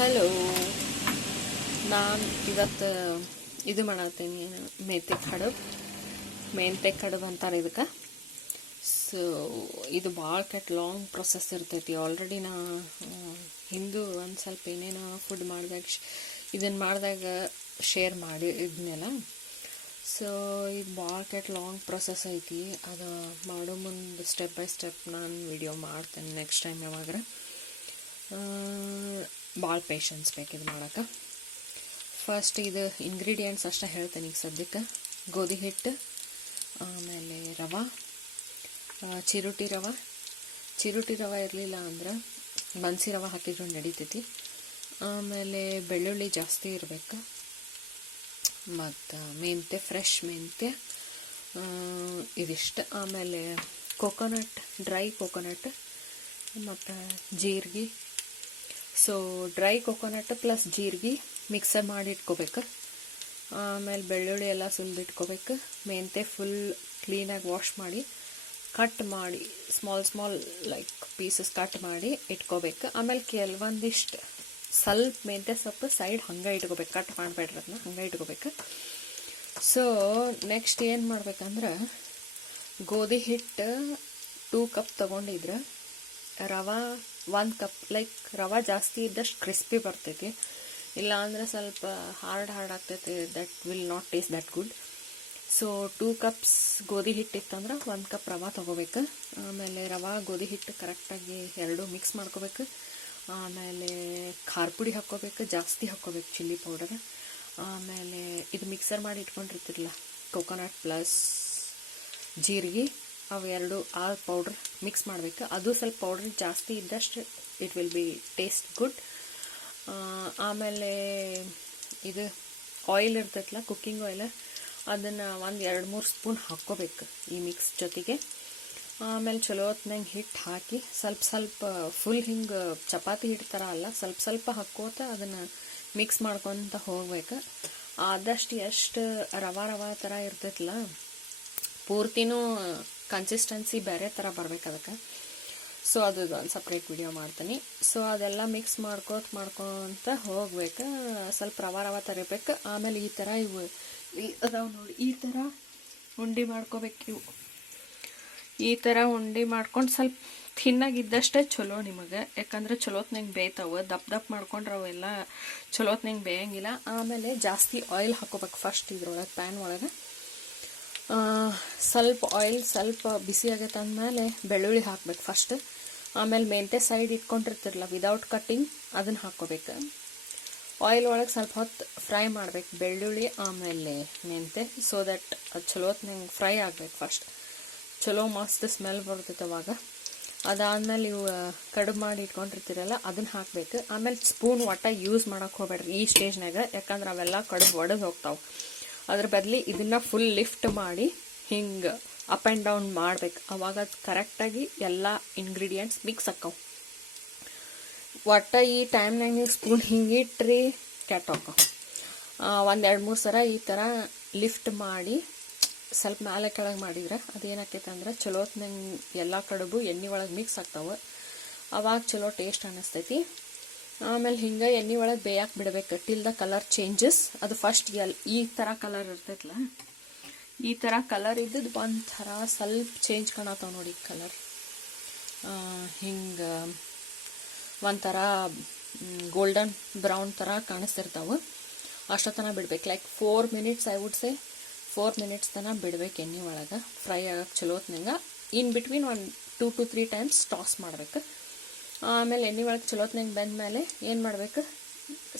Hello, ನಾನು ಇವತ್ತು ಇದು ಮಾಡತ್ತೀನಿ, ಮೆಂತೆ ಕಡುಬು ಅಂತಾರೆ ಇದಕ್ಕೆ. ಸೊ ಇದು ಭಾಳ ಲಾಂಗ್ ಪ್ರೊಸೆಸ್ ಇರ್ತೈತಿ. ಆಲ್ರೆಡಿ ನಾ ಹಿಂದೂ ಒಂದು ಸ್ವಲ್ಪ ಏನೇನೋ ಫುಡ್ ಮಾಡಿದಾಗ ಇದನ್ನು ಮಾಡಿದಾಗ ಶೇರ್ ಮಾಡಿದ್ನಲ್ಲ. ಸೊ ಇದು ಭಾಳ ಲಾಂಗ್ ಪ್ರೊಸೆಸ್ ಐತಿ. ಅದು ಮಾಡೋ ಮುಂದೆ ಸ್ಟೆಪ್ ಬೈ ಸ್ಟೆಪ್ ನಾನು ವಿಡಿಯೋ ಮಾಡ್ತೇನೆ ನೆಕ್ಸ್ಟ್ ಟೈಮ್ ಯಾವಾಗ್ರೆ. ಭಾಳ ಪೇಷನ್ಸ್ ಬೇಕಿದು ಮಾಡೋಕೆ. ಫಸ್ಟ್ ಇದು ಇಂಗ್ರೀಡಿಯೆಂಟ್ಸ್ ಅಷ್ಟೇ ಹೇಳ್ತೇನೆ ಈಗ ಸದ್ಯಕ್ಕೆ. ಗೋಧಿ ಹಿಟ್ಟು, ಆಮೇಲೆ ರವೆ, ಚಿರೋಟಿ ರವೆ ಇರಲಿಲ್ಲ ಅಂದ್ರೆ ಬನ್ಸಿ ರವೆ ಹಾಕಿದ್ರು ನಡೀತೈತಿ. ಆಮೇಲೆ ಬೆಳ್ಳುಳ್ಳಿ ಜಾಸ್ತಿ ಇರಬೇಕು, ಮತ್ತು ಮೆಂತೆ, ಫ್ರೆಶ್ ಮೆಂತೆ, ಇದಿಷ್ಟು. ಆಮೇಲೆ ಡ್ರೈ ಕೋಕೋನಟ್ ಮತ್ತು ಜೀರಿಗೆ. ಸೊ ಡ್ರೈ ಕೋಕೋನಟ್ ಪ್ಲಸ್ ಜೀರಿಗೆ ಮಿಕ್ಸರ್ ಮಾಡಿ ಇಟ್ಕೋಬೇಕು. ಆಮೇಲೆ ಬೆಳ್ಳುಳ್ಳಿ ಎಲ್ಲ ಸುಲಿದಿಟ್ಕೋಬೇಕು. ಮೆಂತೆ ಫುಲ್ ಕ್ಲೀನಾಗಿ ವಾಶ್ ಮಾಡಿ ಕಟ್ ಮಾಡಿ ಸ್ಮಾಲ್ ಲೈಕ್ ಪೀಸಸ್ ಕಟ್ ಮಾಡಿ ಇಟ್ಕೋಬೇಕು. ಆಮೇಲೆ ಕೆಲವೊಂದಿಷ್ಟು ಸ್ವಲ್ಪ ಮೆಂತೆ ಸೊಪ್ಪು ಸೈಡ್ ಹಂಗೆ ಇಟ್ಕೋಬೇಕು, ಕಟ್ ಮಾಡಬೇಡ್ರಿ, ಅದನ್ನ ಹಂಗೆ ಇಟ್ಕೋಬೇಕು. ಸೊ ನೆಕ್ಸ್ಟ್ ಏನು ಮಾಡ್ಬೇಕಂದ್ರೆ, ಗೋಧಿ ಹಿಟ್ಟು 2 ಕಪ್ ತೊಗೊಂಡಿದ್ರೆ ರವೆ 1 ಕಪ್. ಲೈಕ್ ರವೆ ಜಾಸ್ತಿ ಇದ್ದಷ್ಟು ಕ್ರಿಸ್ಪಿ ಬರ್ತೈತಿ, ಇಲ್ಲ ಅಂದರೆ ಸ್ವಲ್ಪ ಹಾರ್ಡ್ ಆಗ್ತೈತಿ. That will not taste that good. So 2 cups ಗೋಧಿ ಹಿಟ್ಟು ಇತ್ತಂದ್ರೆ 1 ಕಪ್ ರವೆ ತೊಗೋಬೇಕು. ಆಮೇಲೆ ರವೆ ಗೋಧಿ ಹಿಟ್ಟು ಕರೆಕ್ಟಾಗಿ ಎರಡೂ ಮಿಕ್ಸ್ ಮಾಡ್ಕೋಬೇಕು. ಆಮೇಲೆ ಖಾರ ಪುಡಿ ಹಾಕ್ಕೋಬೇಕು, ಜಾಸ್ತಿ ಹಾಕ್ಕೋಬೇಕು, ಚಿಲ್ಲಿ ಪೌಡರ್. ಆಮೇಲೆ ಇದು ಮಿಕ್ಸರ್ ಮಾಡಿ ಇಟ್ಕೊಂಡಿರ್ತಿರಲ್ಲ, ಕೋಕೋನಟ್ ಪ್ಲಸ್ ಜೀರಿಗೆ, ಅವು ಎರಡು ಆ ಪೌಡ್ರ್ ಮಿಕ್ಸ್ ಮಾಡಬೇಕು. ಅದು ಸ್ವಲ್ಪ ಪೌಡ್ರ್ ಜಾಸ್ತಿ ಇದ್ದಷ್ಟು it will be taste good. ಆಮೇಲೆ ಇದು ಆಯಿಲ್ ಇರ್ತೈತಲ್ಲ, ಕುಕ್ಕಿಂಗ್ ಆಯಿಲ್, ಅದನ್ನು 1-2-3 ಸ್ಪೂನ್ ಹಾಕ್ಕೋಬೇಕು ಈ ಮಿಕ್ಸ್ ಜೊತೆಗೆ. ಆಮೇಲೆ ಚಲೋ ಹೊತ್ನಂಗೆ ಹಿಟ್ಟು ಹಾಕಿ ಸ್ವಲ್ಪ ಫುಲ್ ಹಿಂಗೆ ಚಪಾತಿ ಹಿಟ್ಟು ಥರ ಅಲ್ಲ, ಸ್ವಲ್ಪ ಹಾಕ್ಕೋತ ಅದನ್ನು ಮಿಕ್ಸ್ ಮಾಡ್ಕೊತ ಹೋಗ್ಬೇಕು. ಆದಷ್ಟು ಎಷ್ಟು ರವೆ ಥರ ಇರ್ತೈತಲ್ಲ, ಪೂರ್ತಿನೂ ಕನ್ಸಿಸ್ಟೆನ್ಸಿ ಬೇರೆ ಥರ ಬರ್ಬೇಕು ಅದಕ್ಕೆ. ಸೊ ಅದು ಒಂದು ಸಪ್ರೇಟ್ ವಿಡಿಯೋ ಮಾಡ್ತೀನಿ. ಸೊ ಅದೆಲ್ಲ ಮಿಕ್ಸ್ ಮಾಡ್ಕೊತ ಹೋಗ್ಬೇಕು. ಸ್ವಲ್ಪ ರವೆ ಥರ ಇರಬೇಕು. ಆಮೇಲೆ ಈ ಥರ ಇವು ಅದಾವೆ ನೋಡಿ, ಈ ಥರ ಉಂಡೆ ಮಾಡ್ಕೋಬೇಕು. ಇವು ಈ ಥರ ಉಂಡೆ ಮಾಡ್ಕೊಂಡು ಸ್ವಲ್ಪ ಥಿನ್ನಾಗಿದ್ದಷ್ಟೇ ಚಲೋ ನಿಮಗೆ, ಯಾಕಂದ್ರೆ ಚಲೋತ್ನಂಗೆ ಬೇಯ್ತಾವೆ. ದಪ್ಪ ಮಾಡ್ಕೊಂಡ್ರೆ ಅವೆಲ್ಲ ಚಲೋತ್ನಂಗೆ ಬೇಯಂಗಿಲ್ಲ. ಆಮೇಲೆ ಜಾಸ್ತಿ ಆಯಿಲ್ ಹಾಕೋಬೇಕು ಫಸ್ಟ್ ಇದ್ರೊಳಗೆ, ಪ್ಯಾನ್ ಒಳಗೆ. ಸ್ವಲ್ಪ ಆಯಿಲ್ ಸ್ವಲ್ಪ ಬಿಸಿ ಆಗೈತೆ ಅಂದಮೇಲೆ ಬೆಳ್ಳುಳ್ಳಿ ಹಾಕ್ಬೇಕು ಫಸ್ಟ್. ಆಮೇಲೆ ಮೆಂತೆ ಸೈಡ್ ಇಟ್ಕೊಂಡಿರ್ತಿರಲ್ಲ ವಿದೌಟ್ ಕಟ್ಟಿಂಗ್, ಅದನ್ನು ಹಾಕ್ಕೋಬೇಕು. ಆಯಿಲ್ ಒಳಗೆ ಸ್ವಲ್ಪ ಹೊತ್ತು ಫ್ರೈ ಮಾಡ್ಬೇಕು ಬೆಳ್ಳುಳ್ಳಿ ಆಮೇಲೆ ಮೆಂತೆ. ಸೊ ದಟ್ ಅದು ಚಲೋತ್ನಂಗೆ ಫ್ರೈ ಆಗ್ಬೇಕು ಫಸ್ಟ್. ಚಲೋ ಮಸ್ತ್ ಸ್ಮೆಲ್ ಬರ್ತೈತೆ ಅವಾಗ. ಅದಾದಮೇಲೆ ಇವು ಕಡುಬು ಮಾಡಿ ಇಟ್ಕೊಂಡಿರ್ತೀರಲ್ಲ ಅದನ್ನು ಹಾಕಬೇಕು. ಆಮೇಲೆ ಸ್ಪೂನ್ ಯೂಸ್ ಮಾಡೋಕೆ ಹೋಗ್ಬೇಡ್ರಿ ಈ ಸ್ಟೇಜ್ನಾಗ, ಯಾಕಂದ್ರೆ ಅವೆಲ್ಲ ಕಡುಬು ಒಡೆದು ಹೋಗ್ತಾವೆ. ಅದ್ರ ಬದಲಿ ಇದನ್ನು ಫುಲ್ ಲಿಫ್ಟ್ ಮಾಡಿ ಹಿಂಗೆ ಅಪ್ ಆ್ಯಂಡ್ ಡೌನ್ ಮಾಡ್ಬೇಕು. ಅವಾಗ ಅದು ಕರೆಕ್ಟಾಗಿ ಎಲ್ಲ ಇಂಗ್ರೀಡಿಯೆಂಟ್ಸ್ ಮಿಕ್ಸ್ ಆಕ್ಕವು. ಈ ಟೈಮ್ನಾಗ ನೀವು ಸ್ಪೂನ್ ಹಿಂಗೆ ಇಟ್ರಿ ಕೆಟ್ಟೋಕ್ಕವು. 1-2-3 ಸಲ ಈ ಥರ ಲಿಫ್ಟ್ ಮಾಡಿ ಸ್ವಲ್ಪ ಮೇಲೆ ಕೆಳಗೆ ಮಾಡಿದ್ರೆ ಅದೇನಾಕೈತೆ ಅಂದ್ರೆ ಚಲೋತ್ನಂಗೆ ಎಲ್ಲ ಕಡುಬು ಎಣ್ಣೆ ಒಳಗೆ ಮಿಕ್ಸ್ ಆಗ್ತಾವೆ. ಅವಾಗ ಚಲೋ ಟೇಸ್ಟ್ ಅನ್ನಿಸ್ತೈತಿ. ಆಮೇಲೆ ಹಿಂಗೆ ಎಣ್ಣೆ ಒಳಗೆ ಬೇಯಕ್ಕೆ ಬಿಡಬೇಕು ಟಿಲ್ ದ ಕಲರ್ ಚೇಂಜಸ್. ಅದು ಫಸ್ಟ್ ಈ ಥರ ಕಲರ್ ಇರ್ತೈತಲ್ಲ, ಈ ಥರ ಕಲರ್ ಇದ್ದದ್ದು ಒಂಥರ ಸ್ವಲ್ಪ ಚೇಂಜ್ ಕಾಣತ್ತಾವ ನೋಡಿ ಕಲರ್. ಹಿಂಗೆ ಒಂಥರ ಗೋಲ್ಡನ್ ಬ್ರೌನ್ ಥರ ಕಾಣಿಸ್ತಿರ್ತಾವೆ. ಅಷ್ಟೊತ್ತನ ಬಿಡ್ಬೇಕು. Like 4 minutes, I would say 4 minutes ತನಕ ಬಿಡ್ಬೇಕು ಎಣ್ಣೆ ಒಳಗೆ ಫ್ರೈ ಆಗಕ್ಕೆ ಚಲೋತ್ನಂಗೆ. In between 2 to 3 times toss ಮಾಡ್ಬೇಕು. ಆಮೇಲೆ ಎಣ್ಣೆ ಒಳಗೆ ಚಲೋತ್ನಂಗೆ ಬೆಂದಮೇಲೆ ಏನು ಮಾಡಬೇಕು,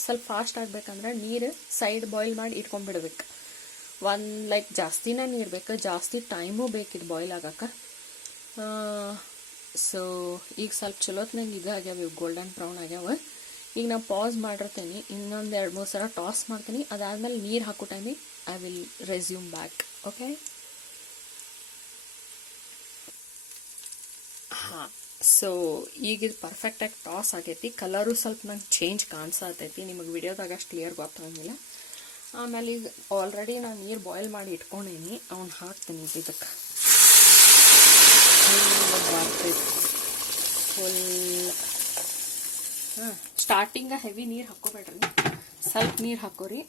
ಸ್ವಲ್ಪ ಫಾಸ್ಟ್ ಆಗಬೇಕಂದ್ರೆ ನೀರು ಸೈಡ್ ಬಾಯ್ಲ್ ಮಾಡಿ ಇಟ್ಕೊಂಡ್ಬಿಡ್ಬೇಕು. ಲೈಕ್ ಜಾಸ್ತಿನೇ ನೀರು ಬೇಕು, ಜಾಸ್ತಿ ಟೈಮು ಬೇಕಿದ್ದು ಬಾಯ್ಲ್ ಆಗಕ್ಕೆ. ಸೊ ಈಗ ಸ್ವಲ್ಪ ಚಲೋತ್ನಂಗೆ ಇದು ಆಗ್ಯಾವ, ಇವು ಗೋಲ್ಡನ್ ಬ್ರೌನ್ ಆಗ್ಯಾವ. ಈಗ ನಾನು ಪಾಸ್ ಮಾಡಿರ್ತೀನಿ, ಇನ್ನೊಂದು 2-3 ಸಲ ಟಾಸ್ ಮಾಡ್ತೀನಿ. ಅದಾದಮೇಲೆ ನೀರು ಹಾಕೋ ಟೈಮಿಗೆ I will resume back. Okay, ಹಾಂ. ಸೊ ಈಗ ಇದು ಪರ್ಫೆಕ್ಟಾಗಿ ಟಾಸ್ ಆಗೈತಿ. ಕಲರು ಸ್ವಲ್ಪ ನಂಗೆ ಚೇಂಜ್ ಕಾಣಿಸತೈತಿ, ನಿಮಗೆ ವಿಡಿಯೋದಾಗ ಅಷ್ಟು ಕ್ಲಿಯರ್ ಗೊತ್ತಾಗಂಗಿಲ್ಲ. ಆಮೇಲೆ ಈಗ ಆಲ್ರೆಡಿ ನಾನು ನೀರು ಬಾಯ್ಲ್ ಮಾಡಿ ಇಟ್ಕೊಂಡೀನಿ, ಅವ್ನು ಹಾಕ್ತೀನಿ ಇದಕ್ಕೆ. ಬರ್ತೈತಿ ಫುಲ್ ಸ್ಟಾರ್ಟಿಂಗ ಹೆವಿ ನೀರು ಹಾಕ್ಕೋಬೇಡ್ರಿ, ಸ್ವಲ್ಪ ನೀರು ಹಾಕೋರಿ.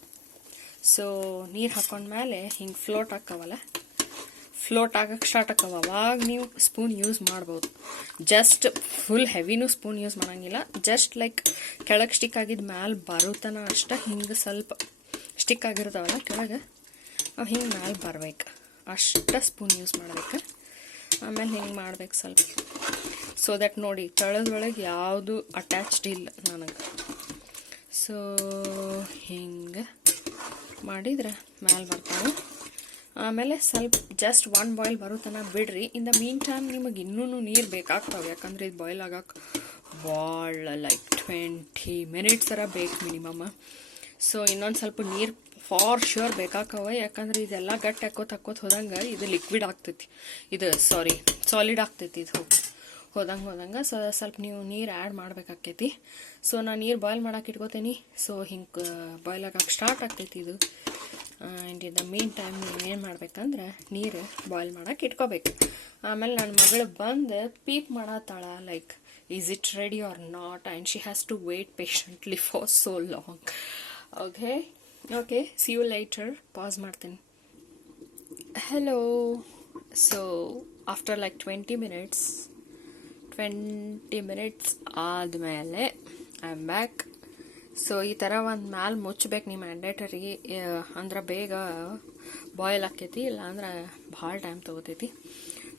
ಸೊ ನೀರು ಹಾಕೊಂಡ್ಮೇಲೆ ಹಿಂಗೆ ಫ್ಲೋಟ್ ಹಾಕವಲ್ಲ, ಫ್ಲೋಟ್ ಆಗಕ್ಕೆ ಸ್ಟಾರ್ಟ್ ಆಕ್ಕವ, ಅವಾಗ ನೀವು ಸ್ಪೂನ್ ಯೂಸ್ ಮಾಡ್ಬೋದು. ಜಸ್ಟ್ ಫುಲ್ ಹೆವಿನೂ ಸ್ಪೂನ್ ಯೂಸ್ ಮಾಡೋಂಗಿಲ್ಲ, ಜಸ್ಟ್ ಲೈಕ್ ಕೆಳಗೆ ಸ್ಟಿಕ್ ಆಗಿದ್ದು ಮ್ಯಾಲೆ ಬರೋತನ ಅಷ್ಟ ಹಿಂಗೆ ಸ್ವಲ್ಪ ಸ್ಟಿಕ್ ಆಗಿರ್ತಾವಲ್ಲ ಕೆಳಗೆ, ಅವು ಹಿಂಗೆ ಮ್ಯಾಲೆ ಬರ್ಬೇಕು ಅಷ್ಟ ಸ್ಪೂನ್ ಯೂಸ್ ಮಾಡ್ಬೇಕು. ಆಮೇಲೆ ಹಿಂಗೆ ಮಾಡ್ಬೇಕು ಸ್ವಲ್ಪ, ಸೊ ದಟ್ ನೋಡಿ ತಳದೊಳಗೆ ಯಾವುದು ಅಟ್ಯಾಚ್ಡ್ ಇಲ್ಲ ನನಗೆ. ಸೊ ಹಿಂಗೆ ಮಾಡಿದ್ರೆ ಮ್ಯಾಲೆ ಬರ್ತಾವೆ. ಆಮೇಲೆ ಸ್ವಲ್ಪ ಜಸ್ಟ್ 1 ಬಾಯ್ಲ್ ಬರೋ ತನಕ ಬಿಡ್ರಿ. ಇನ್ ದ ಮೀನ್ ಟೈಮ್ ನಿಮಗೆ ಇನ್ನೂ ನೀರು ಬೇಕಾಗ್ತಾವೆ, ಯಾಕಂದರೆ ಇದು ಬಾಯ್ಲ್ ಆಗಕ್ಕೆ ಭಾಳ ಲೈಕ್ 20 ಮಿನಿಟ್ಸ್ ಥರ ಬೇಕು ಮಿನಿಮಮ್. ಸೊ ಇನ್ನೊಂದು ಸ್ವಲ್ಪ ನೀರು ಫಾರ್ ಶ್ಯೂರ್ ಬೇಕಾಕವ, ಯಾಕಂದ್ರೆ ಇದೆಲ್ಲ ಗಟ್ಟಿ ಹಾಕೋತ ಹೋದಂಗೆ ಇದು ಲಿಕ್ವಿಡ್ ಆಗ್ತೈತಿ, ಇದು ಸಾಲಿಡ್ ಆಗ್ತೈತಿ ಇದು ಹೋದಂಗೆ. ಸೊ ಸ್ವಲ್ಪ ನೀವು ನೀರು ಆ್ಯಡ್ ಮಾಡ್ಬೇಕಾಕೈತಿ. ಸೊ ನಾನು ನೀರು ಬಾಯ್ಲ್ ಮಾಡಕ್ಕೆ ಇಟ್ಕೋತೀನಿ. ಸೊ ಹಿಂಗೆ ಬಾಯ್ಲ್ ಆಗಕ್ಕೆ ಸ್ಟಾರ್ಟ್ ಆಗ್ತೈತಿ ಇದು. And in the mean time ನೀವು ಏನು ಮಾಡ್ಬೇಕಂದ್ರೆ ನೀರು ಬಾಯ್ಲ್ ಮಾಡಕ್ಕೆ ಇಟ್ಕೋಬೇಕು. ಆಮೇಲೆ ನನ್ನ ಮಗಳು ಬಂದು ಪೀಪ್ ಮಾಡತ್ತಾಳ, like is it ready or not, and she has to wait patiently for so long. Okay see you later. Pass ಮಾಡ್ತೀನಿ. Hello. So after like 20 minutes ಆದಮೇಲೆ ಐ ಆಮ್ ಬ್ಯಾಕ್. ಸೊ ಈ ಥರ ಒಂದು ಮ್ಯಾಲೆ ಮುಚ್ಚಬೇಕು ನೀವು ಮ್ಯಾಂಡೇಟರಿ, ಅಂದ್ರೆ ಬೇಗ ಬಾಯ್ಲ್ ಆಕೈತಿ, ಇಲ್ಲಾಂದ್ರೆ ಭಾಳ ಟೈಮ್ ತೊಗೋತೈತಿ.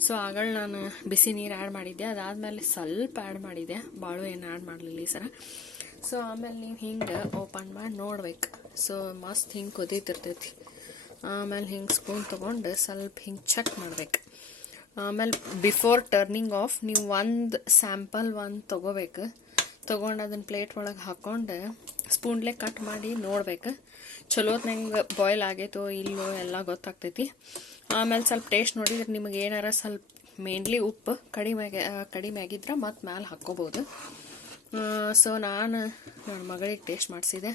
ಸೊ ಆಗಳ ನಾನು ಬಿಸಿ ನೀರು ಆ್ಯಡ್ ಮಾಡಿದ್ದೆ, ಅದಾದಮೇಲೆ ಸ್ವಲ್ಪ ಆ್ಯಡ್ ಮಾಡಿದ್ದೆ, ಭಾಳ ಏನು ಆ್ಯಡ್ ಮಾಡಲಿಲ್ಲ ಈ ಸರ. ಸೊ ಆಮೇಲೆ ನೀವು ಹಿಂಗೆ ಓಪನ್ ಮಾಡಿ ನೋಡ್ಬೇಕು. ಸೊ ಮಸ್ತ್ ಹಿಂಗೆ ಕುದೀತಿರ್ತೈತಿ. ಆಮೇಲೆ ಹಿಂಗೆ ಸ್ಪೂನ್ ತೊಗೊಂಡು ಸ್ವಲ್ಪ ಹಿಂಗೆ ಚೆಕ್ ಮಾಡ್ಬೇಕು. ಆಮೇಲೆ ಬಿಫೋರ್ ಟರ್ನಿಂಗ್ ಆಫ್ ನೀವು ಒಂದು ಸ್ಯಾಂಪಲ್ ತೊಗೋಬೇಕು. ತೊಗೊಂಡು ಅದನ್ನ ಪ್ಲೇಟ್ ಒಳಗೆ ಹಾಕ್ಕೊಂಡು ಸ್ಪೂನ್ಲೆ ಕಟ್ ಮಾಡಿ ನೋಡ್ಬೇಕು, ಚಲೋತ್ನಂಗೆ ಬಾಯ್ಲ್ ಆಗೈತೋ ಇಲ್ಲೋ ಎಲ್ಲ ಗೊತ್ತಾಗ್ತೈತಿ. ಆಮೇಲೆ ಸ್ವಲ್ಪ ಟೇಸ್ಟ್ ನೋಡಿದ್ರೆ ನಿಮಗೆ ಏನಾರ ಸ್ವಲ್ಪ ಮೇನ್ಲಿ ಉಪ್ಪು ಕಡಿಮೆ ಆಗಿದ್ರೆ ಮತ್ತು ಮ್ಯಾಲೆ ಹಾಕ್ಕೋಬೋದು. ಸೊ ನಾನು ನನ್ನ ಮಗಳಿಗೆ ಟೇಸ್ಟ್ ಮಾಡಿಸಿದೆ.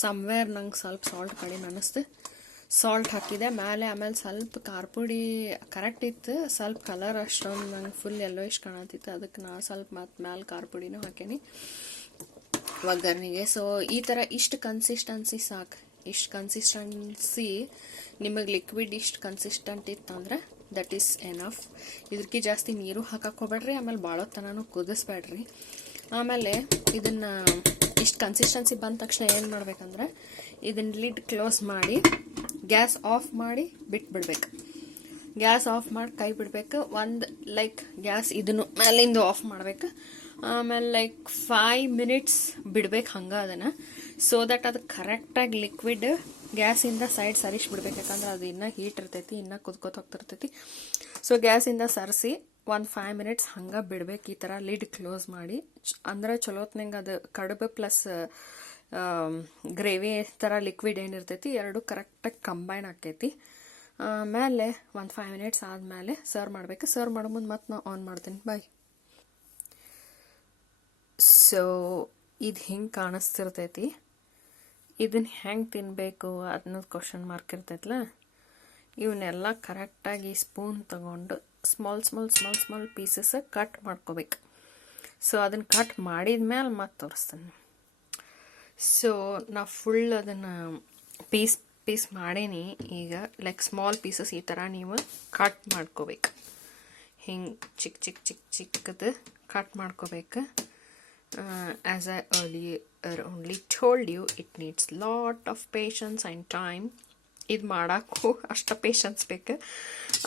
ಸಮ್ವೇರ್ ನಂಗೆ ಸ್ವಲ್ಪ ಸಾಲ್ಟ್ ಕಡಿಮೆ ಅನ್ನಿಸ್ತು, ಸಾಲ್ಟ್ ಹಾಕಿದೆ ಮೇಲೆ. ಆಮೇಲೆ ಸ್ವಲ್ಪ ಖಾರ ಪುಡಿ ಕರೆಕ್ಟ್ ಇತ್ತು, ಸ್ವಲ್ಪ ಕಲರ್ ಅಷ್ಟೊಂದು ನಂಗೆ ಫುಲ್ ಎಲ್ಲೋ ಇಷ್ಟು ಕಾಣತಿತ್ತು, ಅದಕ್ಕೆ ನಾ ಸ್ವಲ್ಪ ಮತ್ತು ಮ್ಯಾಲೆ ಖಾರ ಪುಡಿನೂ ಹಾಕೀನಿ ಒಗ್ಗರಣೆಗೆ. ಸೊ ಈ ಥರ ಇಷ್ಟು ಕನ್ಸಿಸ್ಟೆನ್ಸಿ ಸಾಕು. ಇಷ್ಟು ಕನ್ಸಿಸ್ಟೆನ್ಸಿ ನಿಮಗೆ ಲಿಕ್ವಿಡ್ ಇಷ್ಟು ಕನ್ಸಿಸ್ಟೆಂಟ್ ಇತ್ತಂದ್ರೆ ದಟ್ ಈಸ್ ಎನಫ್. ಇದಕ್ಕೆ ಜಾಸ್ತಿ ನೀರು ಹಾಕಕ್ಕೆ ಹೋಗ್ಬೇಡ್ರಿ, ಆಮೇಲೆ ಭಾಳ ತನೂ ಕುದಿಸ್ಬೇಡ್ರಿ. ಆಮೇಲೆ ಇದನ್ನು ಇಷ್ಟು ಕನ್ಸಿಸ್ಟೆನ್ಸಿ ಬಂದ ತಕ್ಷಣ ಏನು ಮಾಡ್ಬೇಕಂದ್ರೆ ಇದನ್ನ ಲಿಡ್ ಕ್ಲೋಸ್ ಮಾಡಿ ಗ್ಯಾಸ್ ಆಫ್ ಮಾಡಿ ಬಿಟ್ಬಿಡ್ಬೇಕು. ಗ್ಯಾಸ್ ಆಫ್ ಮಾಡಿ ಕೈ ಬಿಡಬೇಕು. ಒಂದು ಲೈಕ್ ಗ್ಯಾಸ್ ಇದನ್ನು ಮೇಲಿಂದ ಆಫ್ ಮಾಡ್ಬೇಕು. ಆಮೇಲೆ ಲೈಕ್ 5 ಮಿನಿಟ್ಸ್ ಬಿಡ್ಬೇಕು ಹಂಗೆ ಅದನ್ನು, ಸೊ ದಟ್ ಅದು ಕರೆಕ್ಟಾಗಿ ಲಿಕ್ವಿಡ್ ಗ್ಯಾಸಿಂದ ಸೈಡ್ ಸರಿಸ್ಬಿಡ್ಬೇಕು, ಯಾಕಂದ್ರೆ ಅದು ಇನ್ನೂ ಹೀಟ್ ಇರ್ತೈತಿ, ಇನ್ನೂ ಕುದ್ಕೋತ ಹೋಗ್ತಿರ್ತೈತಿ. ಸೊ ಗ್ಯಾಸಿಂದ ಸರಿಸಿ ಒಂದು 5 ಮಿನಿಟ್ಸ್ ಹಂಗೆ ಬಿಡ್ಬೇಕು ಈ ಥರ ಲಿಡ್ ಕ್ಲೋಸ್ ಮಾಡಿ. ಅಂದ್ರೆ ಚಲೋತ್ನಂಗೆ ಅದು ಕಡುಬು ಪ್ಲಸ್ ಗ್ರೇವಿ ಥರ ಲಿಕ್ವಿಡ್ ಏನಿರ್ತೈತಿ ಎರಡು ಕರೆಕ್ಟಾಗಿ ಕಂಬೈನ್ ಆಕೈತಿ. ಆಮೇಲೆ ಒಂದು 5 ಮಿನಿಟ್ಸ್ ಆದಮೇಲೆ ಸರ್ವ್ ಮಾಡಬೇಕು. ಸರ್ವ್ ಮಾಡೋ ಮುಂದೆ ಮತ್ತೆ ನಾನು ಆನ್ ಮಾಡ್ತೀನಿ. ಬಾಯ್. ಸೊ ಇದು ಹಿಂಗೆ ಕಾಣಿಸ್ತಿರ್ತೈತಿ. ಇದನ್ನು ಹೆಂಗೆ ತಿನ್ನಬೇಕು ಅನ್ನೋದು ಕ್ವಶನ್ ಮಾರ್ಕ್ ಇರ್ತೈತಲ್ಲ, ಇವನ್ನೆಲ್ಲ ಕರೆಕ್ಟಾಗಿ ಸ್ಪೂನ್ ತಗೊಂಡು ಸ್ಮಾಲ್ ಪೀಸಸ್ ಕಟ್ ಮಾಡ್ಕೋಬೇಕು. ಸೊ ಅದನ್ನು ಕಟ್ ಮಾಡಿದ ಮೇಲೆ ಮತ್ತೆ ತೋರಿಸ್ತೀನಿ. ಸೊ ನಾ ಫುಲ್ ಅದನ್ನು ಪೀಸ್ ಮಾಡೀನಿ. ಈಗ ಲೈಕ್ ಸ್ಮಾಲ್ ಪೀಸಸ್ ಈ ಥರ ನೀವು ಕಟ್ ಮಾಡ್ಕೋಬೇಕು. ಹಿಂಗೆ ಚಿಕ್ಕದು ಕಟ್ ಮಾಡ್ಕೋಬೇಕು. As I earlier only told you, it needs lot of patience and time. ಇದು ಮಾಡೋಕ್ಕೂ ಅಷ್ಟು ಪೇಷನ್ಸ್ ಬೇಕು,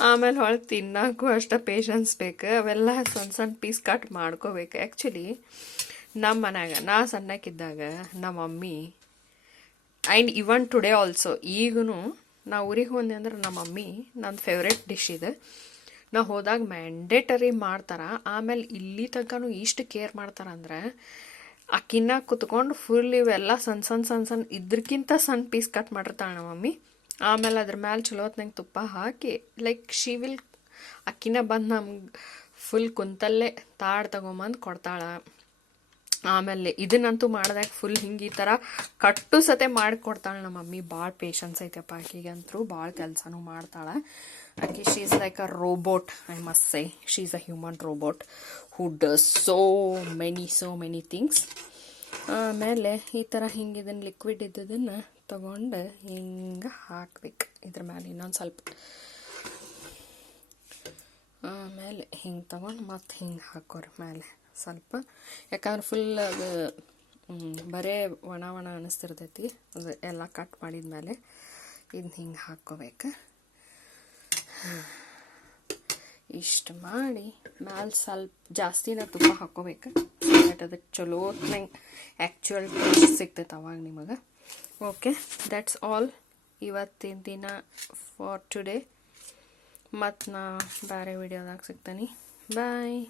ಆಮೇಲೆ ಹೊಳ್ಳಿ ತಿನ್ನೋಕ್ಕೂ ಅಷ್ಟು ಪೇಷನ್ಸ್ ಬೇಕು. ಅವೆಲ್ಲ ಸಣ್ಣ ಪೀಸ್ ಕಟ್ ಮಾಡ್ಕೋಬೇಕು. ಆ್ಯಕ್ಚುಲಿ ನಮ್ಮ ಮನ್ಯಾಗ ನಾ ಸಣ್ಣಕ್ಕಿದ್ದಾಗ ನಮ್ಮ mummy and even today also, ಈಗೂ ನಾ ಊರಿಗೆ ಹೋದೆ ಅಂದ್ರೆ ನಮ್ಮ ಮಮ್ಮಿ ನನ್ನ ಫೇವ್ರೇಟ್ ಡಿಶ್ ಇದೆ. ನಾವು ಹೋದಾಗ ಮ್ಯಾಂಡೇಟರಿ ಮಾಡ್ತಾರೆ. ಆಮೇಲೆ ಇಲ್ಲಿ ತನಕನೂ ಇಷ್ಟು ಕೇರ್ ಮಾಡ್ತಾರಂದ್ರೆ ಅಕ್ಕಿನ ಕುತ್ಕೊಂಡು ಫುಲ್ ಇವೆಲ್ಲ ಸಣ್ಣ ಇದ್ರಕ್ಕಿಂತ ಸಣ್ಣ ಪೀಸ್ ಕಟ್ ಮಾಡಿರ್ತಾಳೆ ನಮ್ಮ ಮಮ್ಮಿ. ಆಮೇಲೆ ಅದ್ರ ಮೇಲೆ ಚಲೋತ್ನಂಗೆ ತುಪ್ಪ ಹಾಕಿ ಲೈಕ್ ಶಿ ವಿಲ್ ಅಕ್ಕಿನ ಬಂದು ನಮ್ಗೆ ಫುಲ್ ಕುಂತಲ್ಲೇ ತಾಡ್ ತಗೊಂಬಂದು ಕೊಡ್ತಾಳೆ. ಆಮೇಲೆ ಇದನ್ನಂತೂ ಮಾಡಿದಾಗ ಫುಲ್ ಹಿಂಗೆ ಈ ಥರ ಕಟ್ಟು ಸತೆ ಮಾಡಿಕೊಡ್ತಾಳೆ ನಮ್ಮ ಮಮ್ಮಿ. ಭಾಳ ಪೇಷನ್ಸ್ ಐತೆಪ್ಪ ಆಕೆಗೆ ಅಂತೂ, ಭಾಳ ಕೆಲಸನೂ ಮಾಡ್ತಾಳೆ ಆಕೆ. She is like a robot, I must say. She is a human robot who does so many things. ಆಮೇಲೆ ಈ ಥರ ಹಿಂಗೆ ಇದನ್ನು ಲಿಕ್ವಿಡ್ ಇದ್ದದನ್ನು ತಗೊಂಡು ಹಿಂಗೆ ಹಾಕ್ಬೇಕು ಇದ್ರ ಮೇಲೆ ಇನ್ನೊಂದು ಸ್ವಲ್ಪ. ಆಮೇಲೆ ಹಿಂಗೆ ತಗೊಂಡು ಮತ್ತೆ ಹಿಂಗೆ ಹಾಕೋರಿ ಮೇಲೆ ಸ್ವಲ್ಪ, ಯಾಕಂದ್ರೆ ಫುಲ್ ಅದು ಬರೇ ಒಣ ಅನ್ನಿಸ್ತಿರ್ತೈತಿ. ಅದು ಎಲ್ಲ ಕಟ್ ಮಾಡಿದ್ಮೇಲೆ ಇದನ್ನ ಹಿಂಗೆ ಹಾಕ್ಕೋಬೇಕು. ಇಷ್ಟು ಮಾಡಿ ಮ್ಯಾಲೆ ಸ್ವಲ್ಪ ಜಾಸ್ತಿನ ತುಪ್ಪ ಹಾಕ್ಕೋಬೇಕು. ಅದಕ್ಕೆ ಚಲೋ ನಂಗೆ ಆ್ಯಕ್ಚುಯಲ್ ಟೇಸ್ಟ್ ಸಿಗ್ತೈತೆ ಅವಾಗ ನಿಮಗೆ. ಓಕೆ, ದ್ಯಾಟ್ಸ್ ಆಲ್ ಇವತ್ತಿನ ದಿನ ಫಾರ್ ಟುಡೇ. ಮತ್ತು ನಾ ಬೇರೆ ವಿಡಿಯೋದಾಗ ಸಿಗ್ತೀನಿ. ಬಾಯ್.